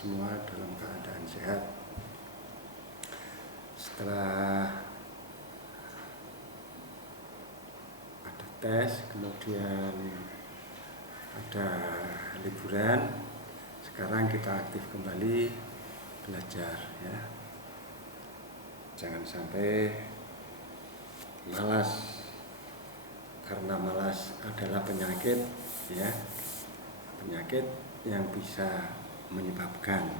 semua dalam keadaan sehat. Setelah ada tes, kemudian ada liburan, sekarang kita aktif kembali belajar ya. Jangan sampai malas, karena malas adalah penyakit ya, penyakit yang bisa menyebabkan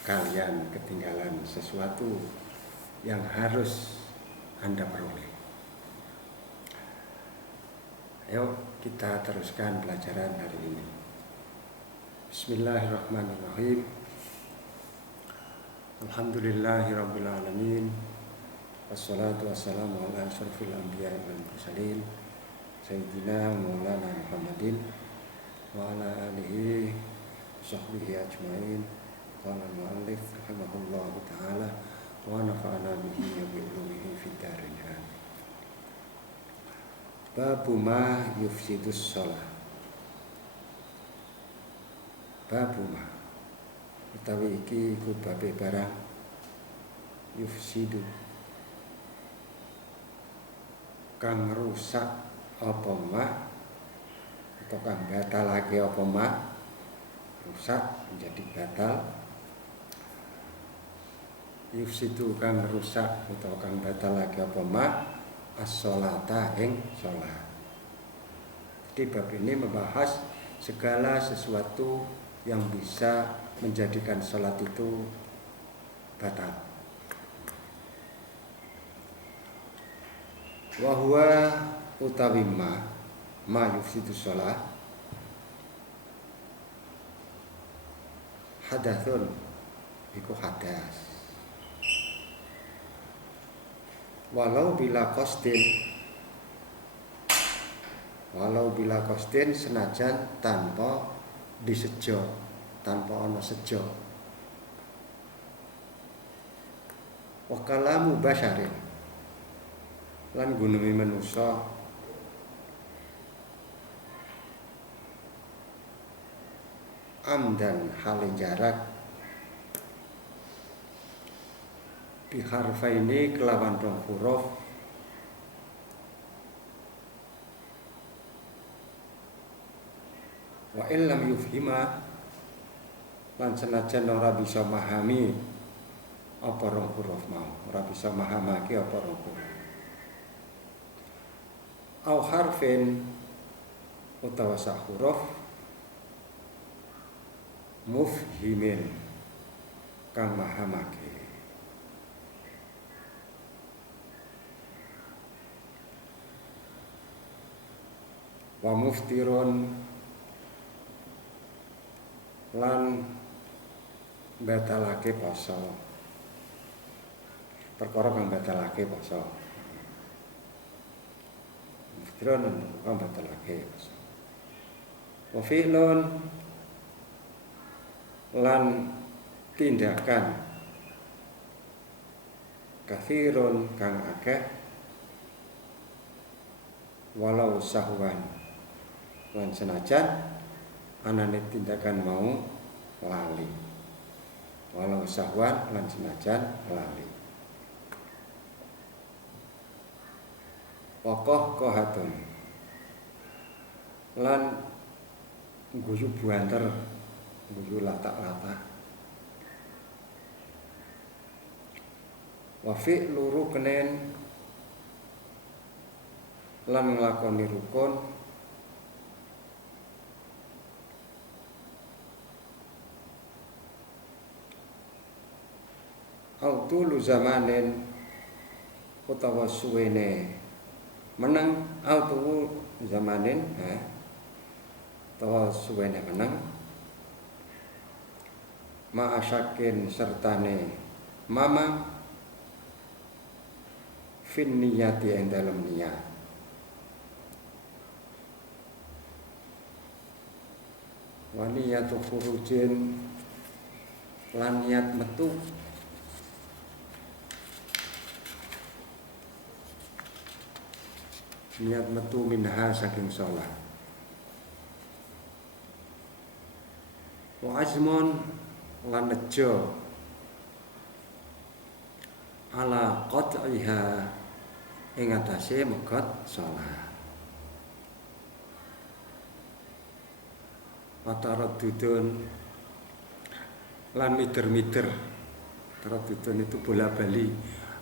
kalian ketinggalan sesuatu yang harus Anda peroleh. Ayo kita teruskan pelajaran hari ini. Bismillahirrahmanirrahim. Alhamdulillahirabbil alamin. Wassalatu wassalamu ala asyrofil anbiya'i wal mursalin sayyidina maulana Muhammadin wa ala alihi sahbihi ajmain. Qala al-muallif rahimahullahu ta'ala wa nafa'ana bihi wa bi ulumihi fid dharain. Babu ma yufsidus shalah. Babu ma utawi iki iku babe barang yufsidu kang rusak apa ma atau kang batalake apa ma, rusak menjadi batal. Yufsidu kang rusak utawa kang batalake apa ma as-sholata ing sholat. Jadi bab ini membahas segala sesuatu yang bisa menjadikan sholat itu batal. Wa huwa utawi ma yufsidu sholat hadathun iku hadas. Walau bila qasdin senajan tanpa disejo, tanpa ana sejo. Wa kalamu basyarin lan gunumi manusa amdan halin jarak biharfaini kelawan rong huruf wa illam yufhima lan senajan ora bisa memahami apa rong huruf mau, ora bisa memahami apa rong huruf. Au harfin utawa sak huruf mufhimin kang mahamake. Wa muftirun lan batalake poso, perkara kang batalake poso. Muftirun kang batalake poso. Wa fi'lun lan tindakan kathirun kang akeh walau sahwan lan senajan anane tindakan mau lali, walau sahwan lan senajan lali. Wakoh kohatun lan guyu buanter, guyu latak-latak. Wafi luru kenen lan nglakoni rukun autulu zamanin utawa suwene menang, autulu zamanin utawa suwene menang ma'asyakin sertane mama fin niyati yang dalam niat. Wa niyatu khurujin lan niat metu niat metu minha saking sholat. Wa azmun lan nejo ala qat'iha ing atase megot salat. Wataraddudun lan mider-mider. Taraddudun itu bola-bali,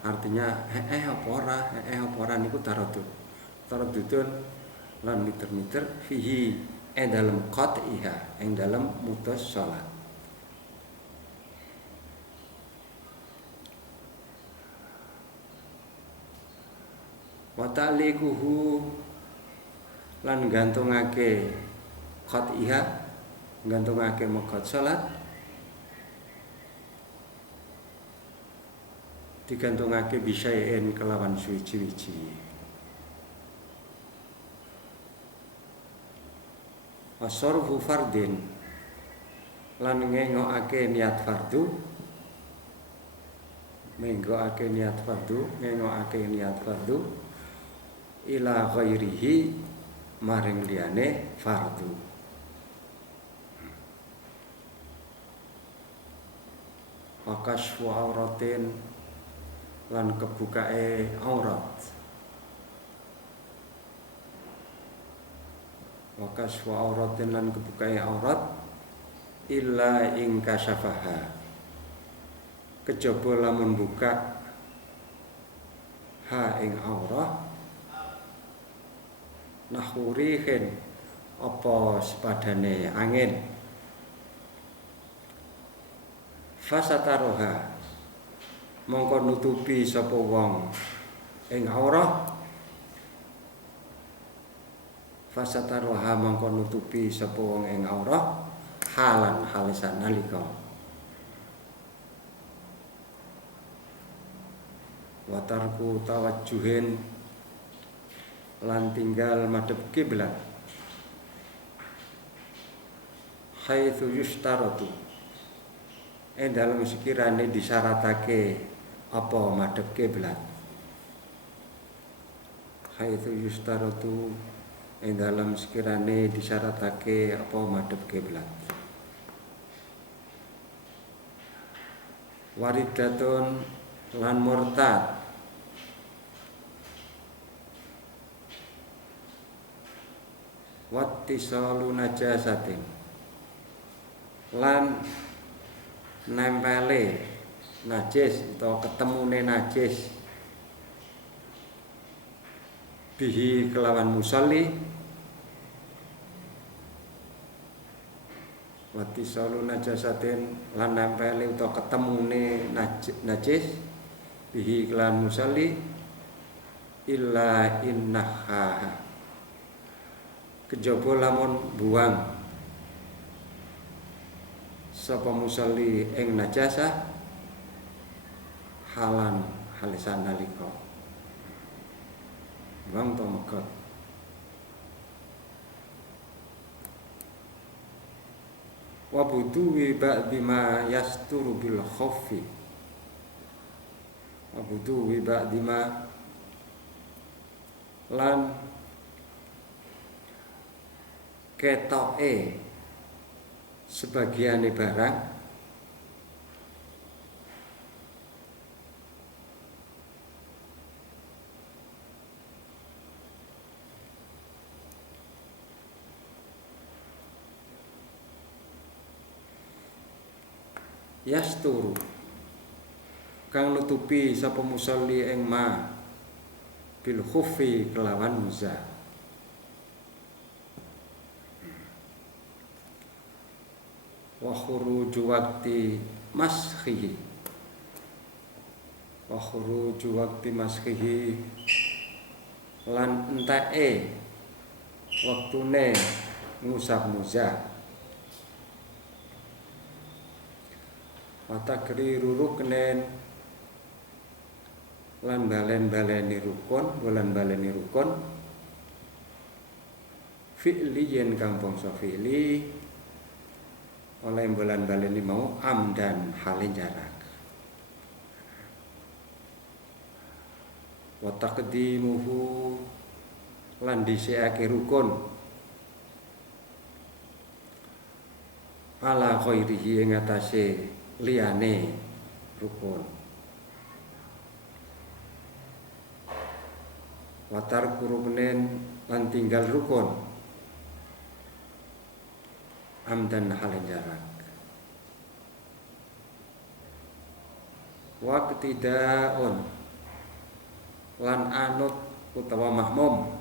artinya apa ora niku taraddud. Taraddudun lan mider-mider fihi ing dalem qat'iha ing dalem mutus salat. Wa ta'liquhu lan gantungake qat'iha, gantungake megot salat, digantungake bisain kelawan suwiji-wiji. Wasarfu fardin lan ngengokake niat fardu, ngengokake niat fardu ila ghairihi maring liyane fardu. Wakasfu auratin lan kebukae aurat. Wakasfu auratin lan kebukae aurat illa ing kasyafaha, kejaba lamun buka ha ing aurah nahurihin apa sepadane angin. Fasataroha mongko nutupi sapa wong ing aurah. Fasataroha mongko nutupi sapa wong ing aurah halan halisan nalika. Watarku tawajjuhin lan tinggal madhep kiblat. Haitsu yustaratu dalem sekirane disyaratake apa madhep kiblat. Haitsu yustaratu dalem sekirane disyaratake apa madhep kiblat. Waridatun lan murtad wattisalu najasatin lan nempele najis atau ketemune najis bihi kelawan musalli. Wattisalu najasatin lan nempele utawa ketemune najis bihi kelawan musalli illa innaha, kejaba lamun buang sapa musalli ing najasah halan halisan nalika buang to megot. Wa buduwi ba'di ma yasturu bil khaffi, wa buduwi ba'di ma lan ketoke sebagiane barang yasturu kang nutupi sapa musalli ing ma bil khuffi kelawan muza. Wa khuruju waqti maskhihi, wa khuruju waqti maskhihi lan entake waktune ngusap muza. Wa takriru ruknen lan balen-baleni rukun fi'liyen kang bangsa fi'li oleh balen-baleni mau amdan hale jarak. Wa taqdimuhu lan dhisikake rukun ala ghairihi ing atase liyane rukun. Watar kuruknen lan tinggal rukun amdan halen jarak. Wa ketidaun lan anut utawa makmum.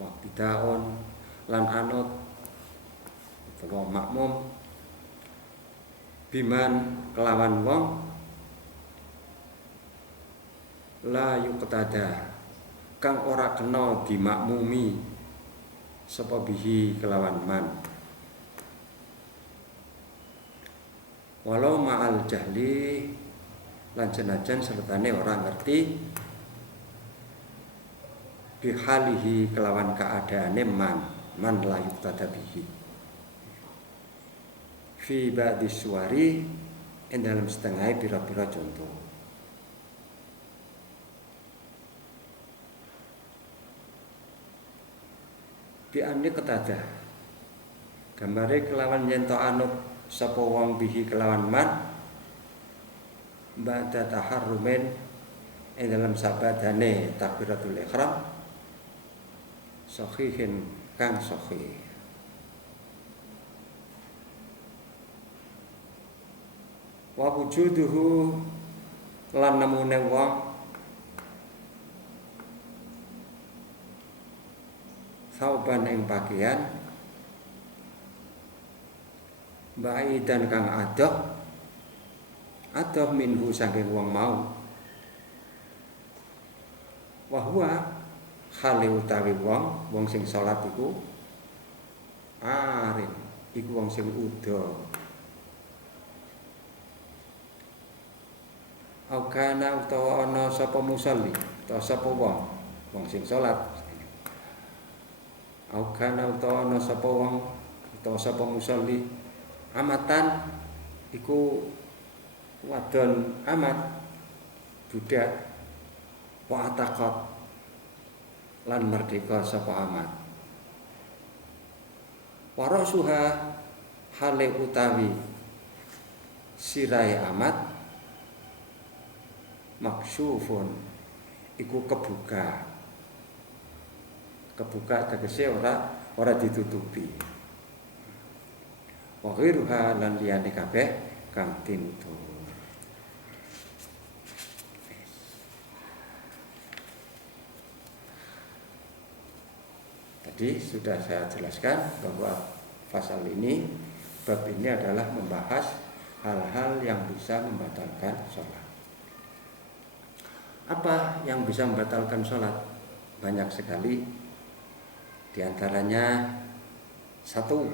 Wa ketidaun lan anut utawa makmum biman kelawan wong la yuqtada kang ora kena dimakmumi sapa bihi kelawan man. Walau ma'al jahli lan senajan sertane ora ngerti bihalihi kelawan keadaane man la yuqtada bihi fi ba'di suwari ing dalam setengah pira-pira contoh. Bi ane ketada gambare kelawan yen to anut sapa wong bihi kelawan man ba'da taharrumen ing dalam sabadane takbiratul ihram sahihin kang sahih. Wa wujuduhu lan namune wong sauban ing pakaian baidan kang adoh minhu saking wong mau. Wa huwa khali utawi wong sing salat iku arin iku wong sing uda. Au kana utawa ana sapa musolli utawa sapa wong sing salat. Au kana utawa ana sapa wong utawa sapa musolli amatan iku wadon amat budak wa ataqat lan merdeka sapa amat. Warasuha hale utawi sirai amat maksyufun iku kebuka tegese ora ditutupi. Wa ghairuha lan liyane kabeh kang tinutur. Tadi sudah saya jelaskan bahwa pasal ini, bab ini adalah membahas hal-hal yang bisa membatalkan sholat. Apa yang bisa membatalkan sholat? Banyak sekali. Di antaranya satu,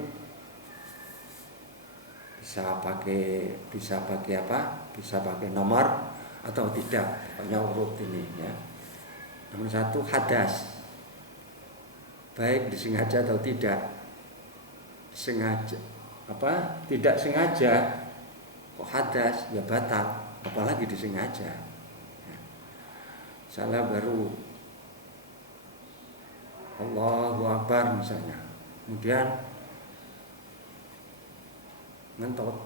bisa pakai apa? Bisa pakai nomor atau tidak, pokoknya urut ini ya. Nomor satu, hadas. Baik disengaja atau tidak. Sengaja tidak sengaja kok hadas ya batal, apalagi disengaja. Salah baru Allahu Akbar misalnya, kemudian ngentot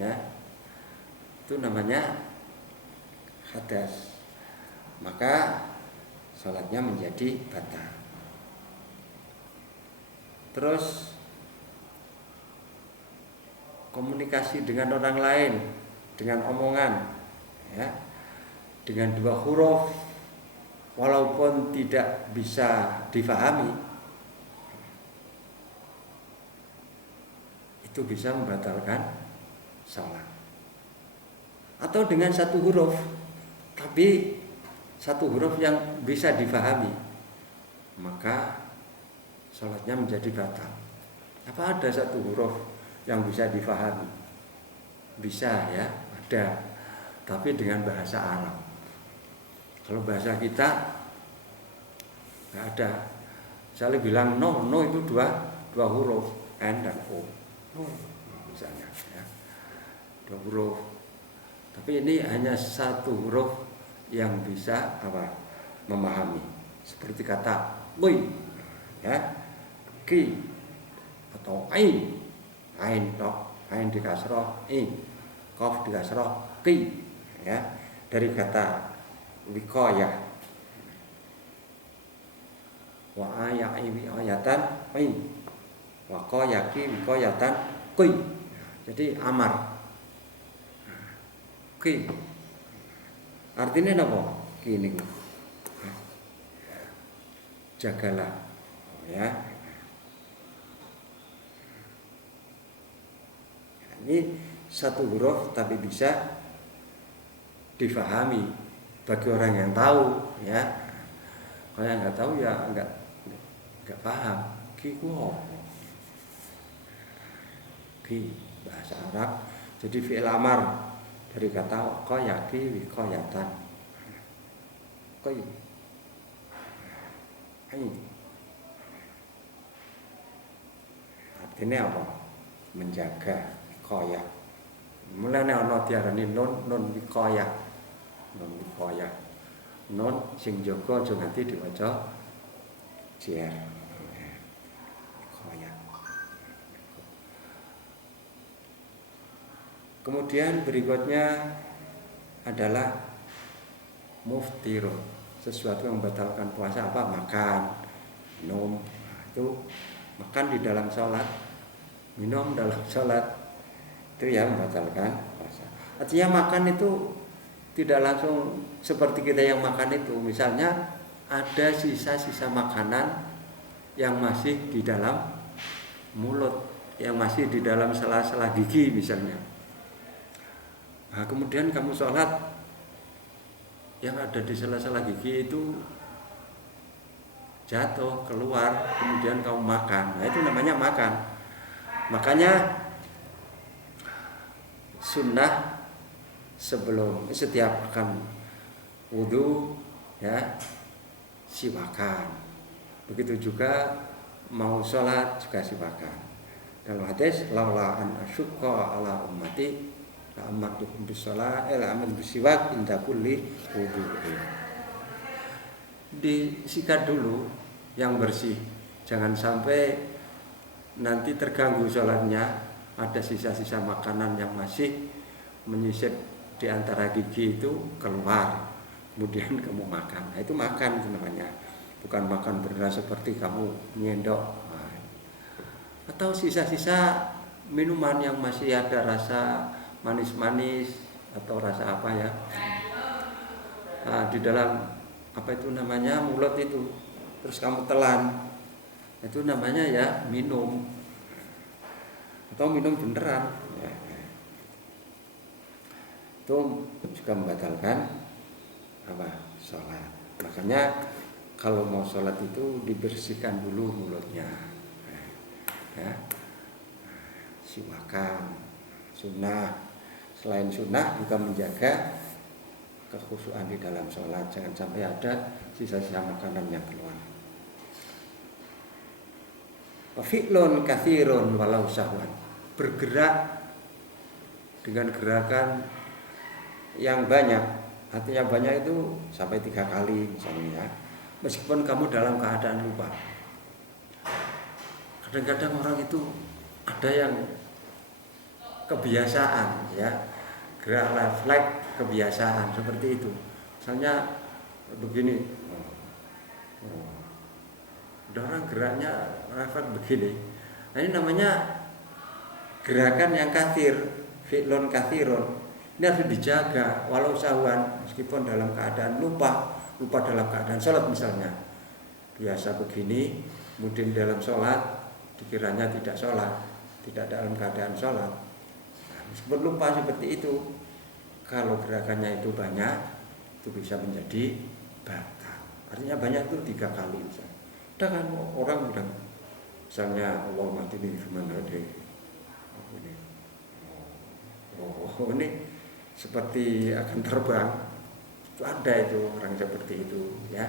ya, itu namanya hadas, maka sholatnya menjadi batal. Terus komunikasi dengan orang lain dengan omongan ya, dengan dua huruf walaupun tidak bisa difahami, itu bisa membatalkan sholat. Atau dengan satu huruf, tapi satu huruf yang bisa difahami, maka sholatnya menjadi batal. Apa ada satu huruf yang bisa difahami? Bisa ya, ada, tapi dengan bahasa Arab. Kalau bahasa kita nggak ada. Misalnya bilang no itu dua huruf, N dan O, no misalnya ya, dua huruf. Tapi ini hanya satu huruf yang bisa memahami. Seperti kata boy ya, ki atau ai. ain tok, ain di kasroh i, qaf di kasroh qi, ya, dari kata wiqayah. Wa aya'i wiqayatan qi, wa qayaki wiqayatan qi. Jadi amar qi artinya apa? Qi niku jagalah, ya. Ini satu huruf tapi bisa difahami bagi orang yang tahu, ya. Kalau yang nggak tahu ya nggak paham. Qi ku apa? Qi bahasa Arab. Jadi fi'il amar dari kata qayaki wiqayatan. Qi. Artinya apa? Menjaga, wiqayah. Mulane ana diarani nun wiqayah. Nun wiqayah. Nun sing jaga aja nganti diwaca jer. Wiqayah. Kemudian berikutnya adalah muftirun, sesuatu yang membatalkan puasa apa? Makan, minum. Itu makan di dalam sholat, minum dalam sholat, itu yang membatalkan puasa. Artinya makan itu tidak langsung seperti kita yang makan itu. Misalnya ada sisa-sisa makanan yang masih di dalam mulut, yang masih di dalam sela-sela gigi misalnya. Nah, kemudian kamu sholat, yang ada di sela-sela gigi itu jatuh, keluar, kemudian kamu makan. Nah, itu namanya makan. Makanya sunnah setiap akan wudu, ya, siwakan. Begitu juga mau sholat juga siwakan. Dalam hadis, laula an asyqa ala ummati amartukum bisolah, amal bisiwak inda kulli wudu. Disikat dulu yang bersih, jangan sampai nanti terganggu sholatnya, ada sisa-sisa makanan yang masih menyisip di antara gigi itu keluar, kemudian kamu makan. Nah, itu makan itu namanya, bukan makan beneran seperti kamu nyendok. Nah, atau sisa-sisa minuman yang masih ada rasa manis-manis atau rasa apa ya, nah, di dalam apa itu namanya mulut itu, terus kamu telan, itu namanya ya minum, atau minum beneran, ya. Itu juga membatalkan apa? Sholat. Makanya kalau mau sholat itu dibersihkan dulu mulutnya, ya. Siwakan sunnah. Selain sunnah juga menjaga kekhusyuan di dalam sholat, jangan sampai ada sisa-sisa makanan yang keluar. Fi'lun katsirun walau sahwan, bergerak dengan gerakan yang banyak. Artinya banyak itu sampai 3 kali misalnya, meskipun kamu dalam keadaan lupa. Kadang-kadang orang itu ada yang kebiasaan, ya, gerak refleks kebiasaan seperti itu. Misalnya begini, orang geraknya refleks begini. Nah, ini namanya gerakan yang katsir, fi'lun katsirun. Ini harus dijaga walau sahwan, meskipun dalam keadaan lupa dalam keadaan sholat misalnya. Biasa begini, kemudian dalam sholat dikiranya tidak sholat, tidak dalam keadaan sholat. Meskipun lupa seperti itu, kalau gerakannya itu banyak, itu bisa menjadi batal. Artinya banyak itu 3 kali misalnya. Ada kan orang bilang, misalnya Allahumma hdini fiman hadait. Ini seperti akan terbang. Itu ada itu orang seperti itu, ya.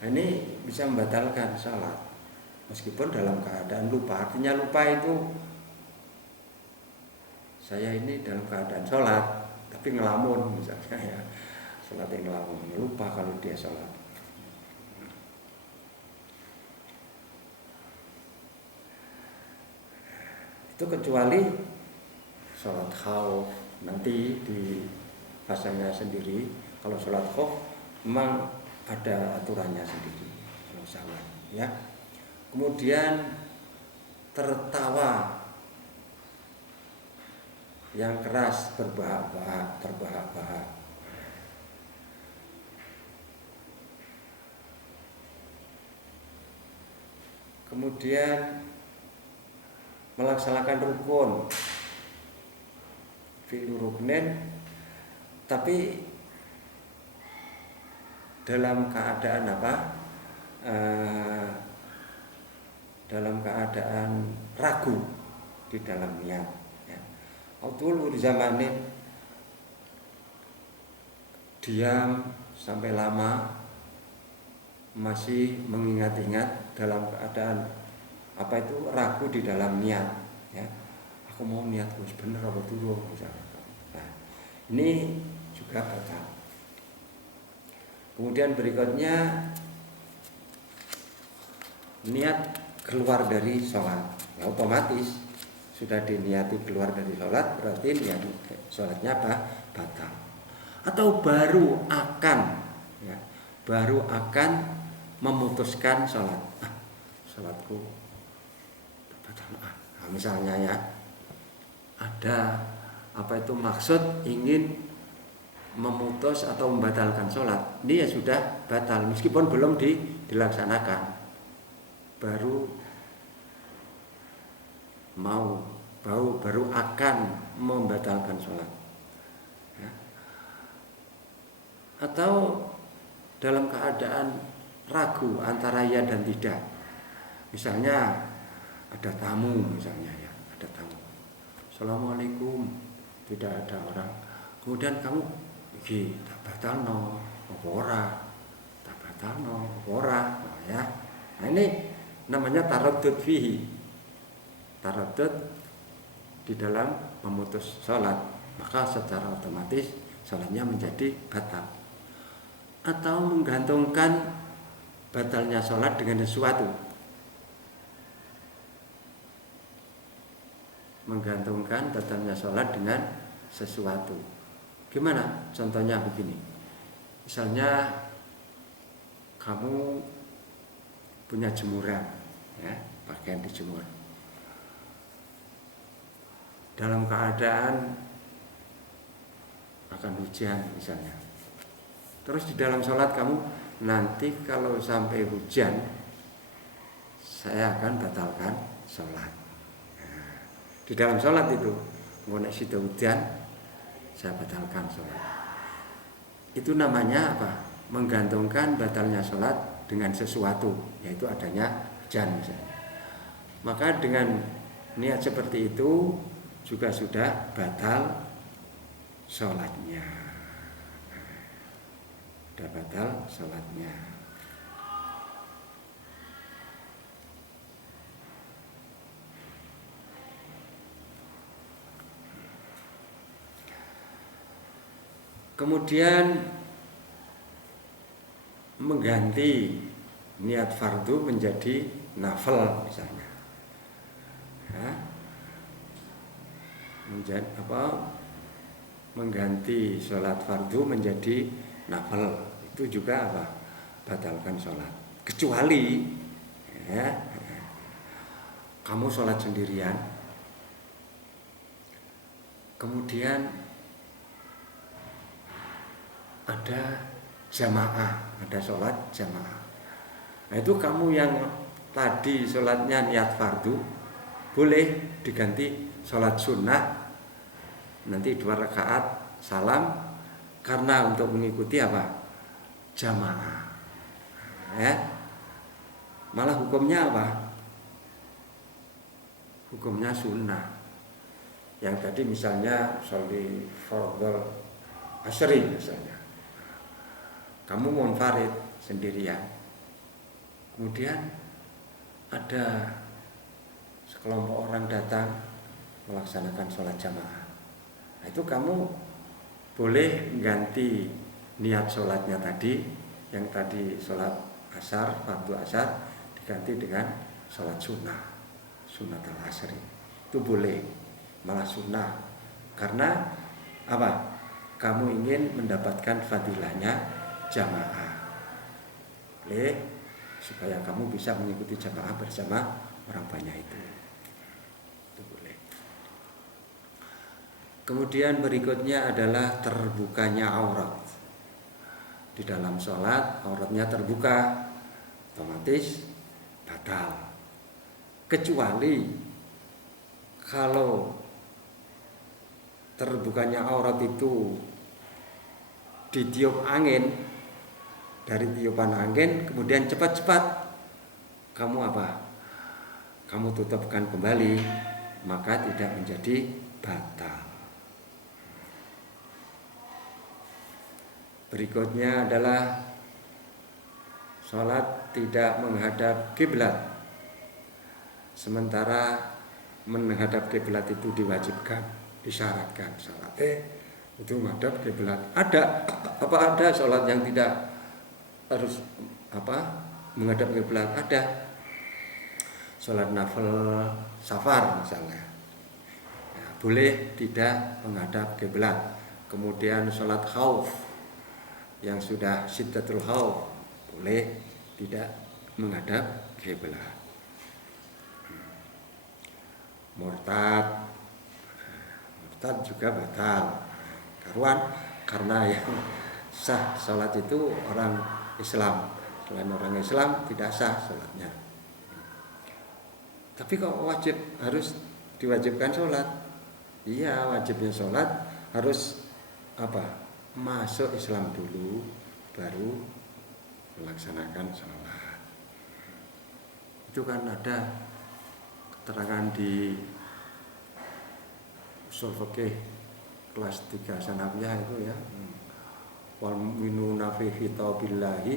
Nah, ini bisa membatalkan salat meskipun dalam keadaan lupa. Artinya lupa itu, saya ini dalam keadaan sholat tapi ngelamun misalnya, ya, sholat yang ngelamun, lupa kalau dia sholat. Itu kecuali sholat khauf, nanti di pasalnya sendiri. Kalau sholat khauf memang ada aturannya sendiri, sholat, ya. Kemudian tertawa yang keras, terbahak-bahak. Kemudian melaksanakan rukun fi'lu ruknin, tapi dalam keadaan apa? Dalam keadaan ragu di dalam niat, ya. Atul zamanin, diam sampai lama masih mengingat-ingat dalam keadaan apa itu, ragu di dalam niat, ya. Aku mau niatku bener apa dulu misalnya. Nah, ini juga batal. Kemudian berikutnya niat keluar dari sholat, ya, otomatis sudah diniati keluar dari sholat, berarti niat sholatnya apa? Batal. Atau baru akan, ya, baru akan memutuskan sholat. Sholatku batal. Nah, misalnya, ya, ada apa itu maksud ingin memutus atau membatalkan sholat, ini ya sudah batal meskipun belum dilaksanakan, baru akan membatalkan sholat, ya. Atau dalam keadaan ragu antara ya dan tidak, misalnya ada tamu, misalnya, ya, ada tamu, assalamualaikum, tidak ada orang, kemudian kamu tak batalno apa ora, tak batalno apa ora, ya. Nah, ini namanya taraddud fihi, taraddud di dalam memutus sholat, maka secara otomatis sholatnya menjadi batal. Atau menggantungkan batalnya sholat dengan sesuatu, menggantungkan batalnya sholat dengan sesuatu. Gimana? Contohnya begini, misalnya kamu punya jemuran, ya, pakaian dijemur dalam keadaan akan hujan misalnya. Terus di dalam sholat kamu, nanti kalau sampai hujan saya akan batalkan sholat. Nah, di dalam sholat itu mengenai situ hujan, saya batalkan sholat. Itu namanya apa? Menggantungkan batalnya sholat dengan sesuatu, yaitu adanya hujan misalnya. Maka dengan niat seperti itu juga sudah batal sholatnya, sudah batal sholatnya. Kemudian mengganti niat fardu menjadi nafil misalnya, ya. Mengganti sholat fardu menjadi nafil, itu juga apa? Batalkan sholat. Kecuali, ya, kamu sholat sendirian, kemudian ada jamaah, ada sholat jamaah. Nah, itu kamu yang tadi sholatnya niat fardu, boleh diganti sholat sunnah, nanti 2 rakaat salam, karena untuk mengikuti apa? Jamaah, ya. Malah hukumnya apa? Hukumnya sunnah. Yang tadi misalnya sholli fardhu asri misalnya, kamu munfarid sendirian, kemudian ada sekelompok orang datang melaksanakan sholat jamaah. Nah, itu kamu boleh ganti niat sholatnya tadi, yang tadi sholat asar, fardu asar, diganti dengan sholat sunnah, sunnatul asri. itu boleh, malah sunnah. Karena apa? Kamu ingin mendapatkan fadilahnya jamaah. Boleh, supaya kamu bisa mengikuti jamaah bersama orang banyak itu boleh. Kemudian berikutnya adalah terbukanya aurat. Di dalam sholat auratnya terbuka, otomatis batal. Kecuali kalau terbukanya aurat itu ditiup angin, dari tiupan angin kemudian cepat-cepat kamu apa? Kamu tutupkan kembali, maka tidak menjadi batal. Berikutnya adalah sholat tidak menghadap kiblat. Sementara menghadap kiblat itu diwajibkan, disyaratkan sholat itu menghadap kiblat. Ada sholat yang tidak harus menghadap kiblat? Ada. Sholat nafil safar misalnya, ya, boleh tidak menghadap kiblat. Kemudian sholat khauf yang sudah syiddatul khauf, boleh tidak menghadap kiblat. Murtad juga batal karena yang sah sholat itu orang Islam. Selain orang Islam tidak sah sholatnya. Tapi kok harus diwajibkan sholat? Iya, wajibnya sholat harus masuk Islam dulu, baru melaksanakan sholat. Itu kan ada keterangan di ushul fikih kelas 3 sanawiyah itu ya. Wal mu'minuna fi khitabillahi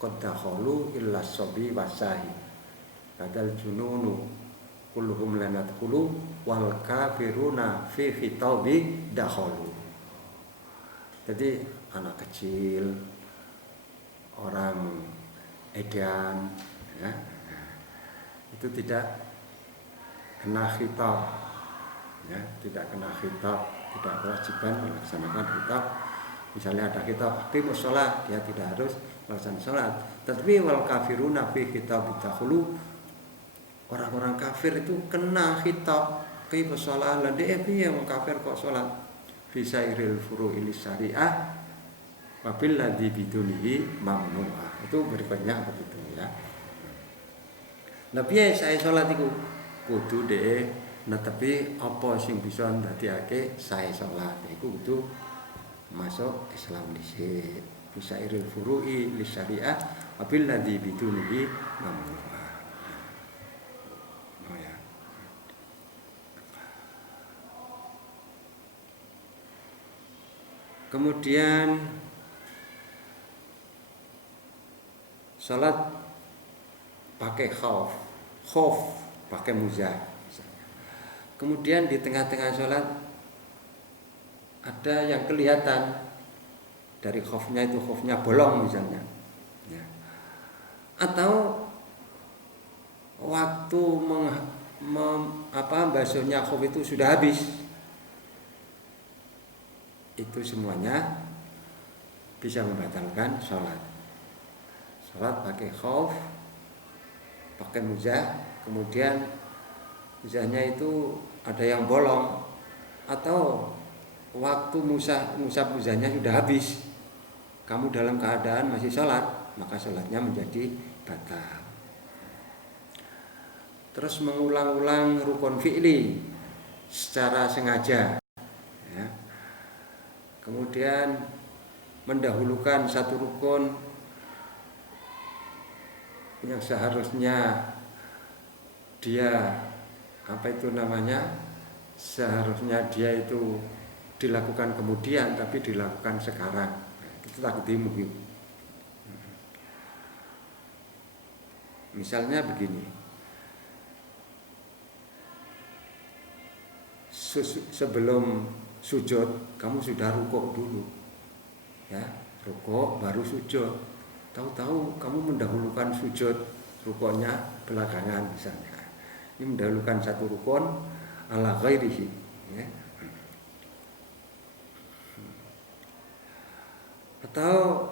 qad dakhalu illa as-sabi wasahi. Kadal jununu kulluhum lan yadkhulu wal kafiruna fi khitabi dakhalu. Jadi anak kecil, orang edan ya, itu tidak kena khitab ya, tidak kena khitab, tidak kewajiban melaksanakan khitab. Misalnya ada khitab aqimus shalah, dia tidak harus melaksanakan salat. Tetapi wal kafiruna fi khitab dakhulu, orang-orang kafir itu kena khitab qimus shalah, lan dia piye wong kafir kok salat. Bisa iril furu'il syariah wabil ladzi bidunihi mamnu'ah. Itu berikutnya begitu ya. Nah piye sae salat iku? Kudu dhek netepi apa sing bisa ndadekake sae salat. Iku kudu masuk Islam dhisik. Bisa iril furu'i li syariah wabil ladzi bidunihi mamnu'ah. Oh ya. Kemudian salat pakai khauf pakai muzah. Kemudian di tengah-tengah salat ada yang kelihatan dari khaufnya itu, khaufnya bolong misalnya. Ya. Atau waktu basuhnya khauf itu sudah habis. Itu semuanya bisa membatalkan sholat. Sholat pakai khauf, pakai muzah, kemudian muzahnya itu ada yang bolong, atau waktu muzahnya sudah habis, kamu dalam keadaan masih sholat, maka sholatnya menjadi batal. Terus mengulang-ulang rukun fi'li secara sengaja ya. Kemudian mendahulukan satu rukun yang seharusnya dia seharusnya dia itu dilakukan kemudian, tapi dilakukan sekarang. Itu takdimu. Misalnya begini, sebelum sujud kamu sudah rukuk dulu ya, rukuk baru sujud. Tahu-tahu kamu mendahulukan sujud, rukuknya belakangan misalnya. Ini mendahulukan satu rukun, ala ghairihi, ya. Atau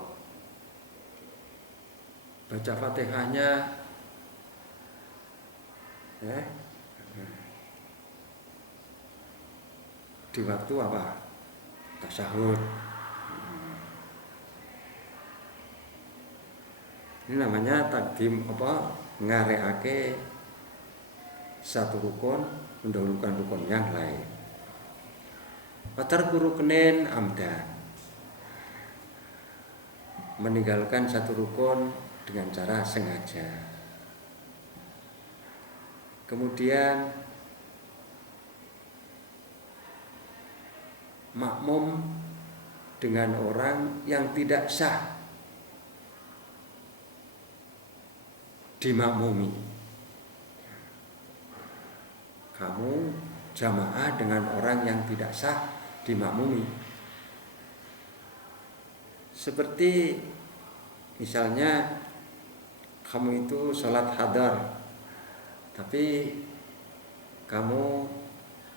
baca Fatihahnya, ya, di waktu apa? Tasyahud. Ini namanya takdim apa? Ngareake satu rukun mendahulukan rukun yang lain. Watar ruknin amdan, meninggalkan satu rukun dengan cara sengaja. Kemudian makmum dengan orang yang tidak sah dimakmumi. Kamu jamaah dengan orang yang tidak sah dimakmumi. Seperti misalnya kamu itu sholat hadar, tapi kamu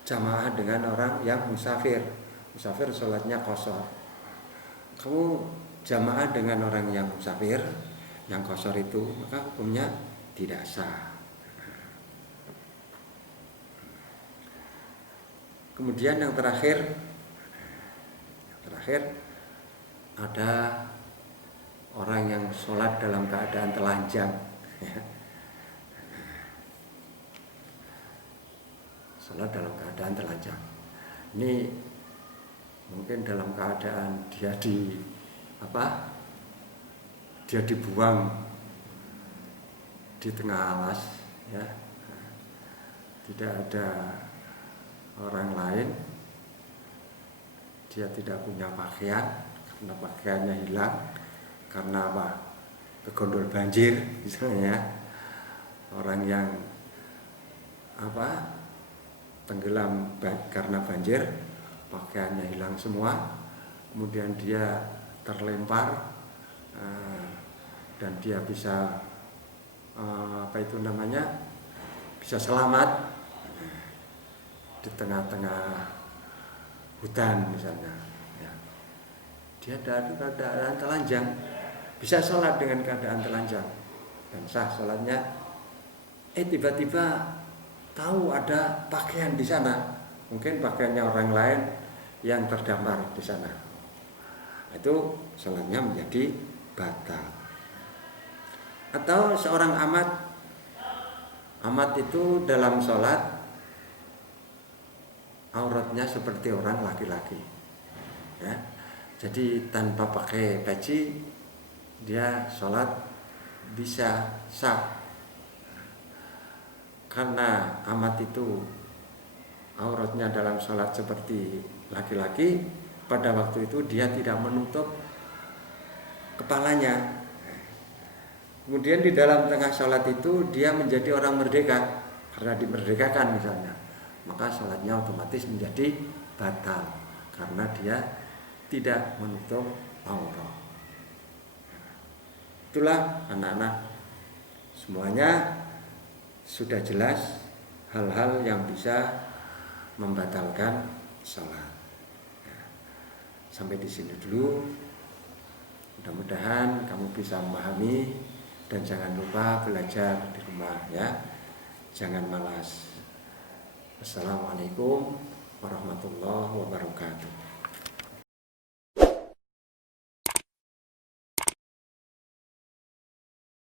jamaah dengan orang yang musafir. Musafir sholatnya qashar. Kamu jamaah dengan orang yang musafir, yang qashar itu, maka hukumnya tidak sah. Kemudian yang terakhir ada orang yang sholat dalam keadaan telanjang. Sholat dalam keadaan telanjang. Ini mungkin dalam keadaan dia dibuang di tengah alas, ya. Tidak ada orang lain, dia tidak punya pakaian karena pakaiannya hilang karena apa? Kegondol banjir misalnya. Orang yang tenggelam karena banjir, pakaiannya hilang semua, kemudian dia terlempar dan dia bisa bisa selamat di tengah-tengah hutan misalnya, ya. Dia dalam keadaan telanjang, bisa sholat dengan keadaan telanjang dan sah sholatnya. Tiba-tiba tahu ada pakaian di sana, mungkin pakaiannya orang lain yang terdampar di sana, itu sholatnya menjadi batal. Atau seorang amat itu dalam sholat auratnya seperti orang laki-laki, ya. Jadi tanpa pakai peci dia sholat bisa sah. Karena amat itu auratnya dalam sholat seperti laki-laki, pada waktu itu dia tidak menutup kepalanya. Kemudian di dalam tengah sholat itu dia menjadi orang merdeka karena dimerdekakan misalnya, maka sholatnya otomatis menjadi batal karena dia tidak menutup aurat. Itulah anak-anak, semuanya sudah jelas hal-hal yang bisa membatalkan sholat. Sampai di sini dulu. Mudah-mudahan kamu bisa memahami dan jangan lupa belajar di rumah, ya. Jangan malas. Assalamualaikum warahmatullahi wabarakatuh.